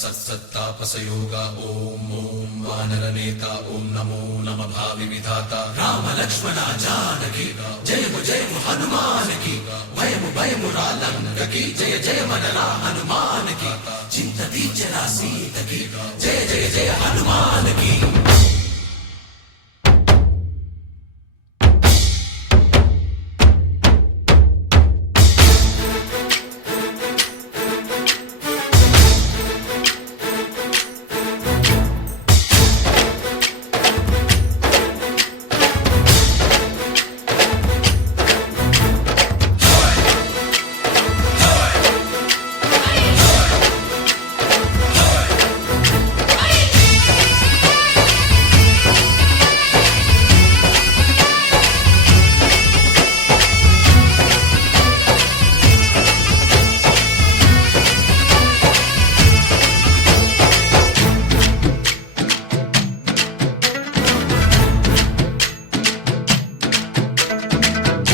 सत्सत्तापसयोगा ओम ओम वानरनेता ओम नमो नमः भावि विधाता राम लक्ष्मण जानकी जय हनुमान की भयमु रालंक की जय मनरा हनुमान की चिंतती चला सीत की जय हनुमान की।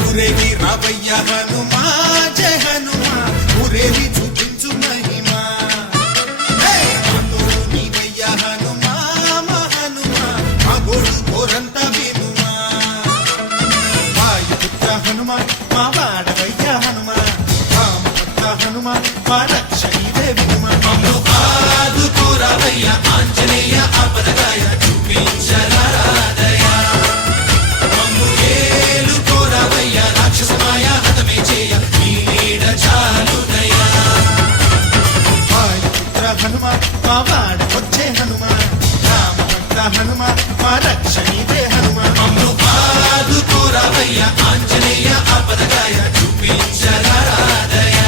ఊరేగి రావయ్య హనుమా జయ హనుమా ఊరేగి చూపించు మహిమా నీవయ్య హనుమా మా హనుమా మా గోడు కోరంత వినుమా వాయుపుత్ర హనుమా మా వాడవయ్య హనుమా రామపుత్ర హనుమా మా రక్షణివే వినుమా ఆదుకోరావయ్య ఆంజనేయ ఆపదగాయ చూపించరాదయ హనుమా మా వాడ వచ్చే హనుమా రామభక్త హనుమా మా రక్షణిదే హనుమా మమ్ము ఆదుకోరావయ్య ఆంజనేయ ఆపదగాయ చూపించరాదయ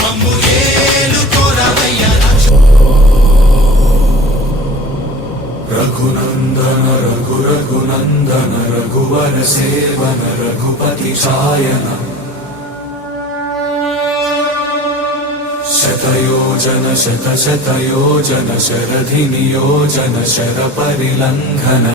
మమ్ము ఏలుకోరావయ్య రఘునందన రఘునందన రఘువర సేవన రఘుపతి ఛాయన శతయోజన శతయోజన శరధి నియోజన శర పరిలంఘన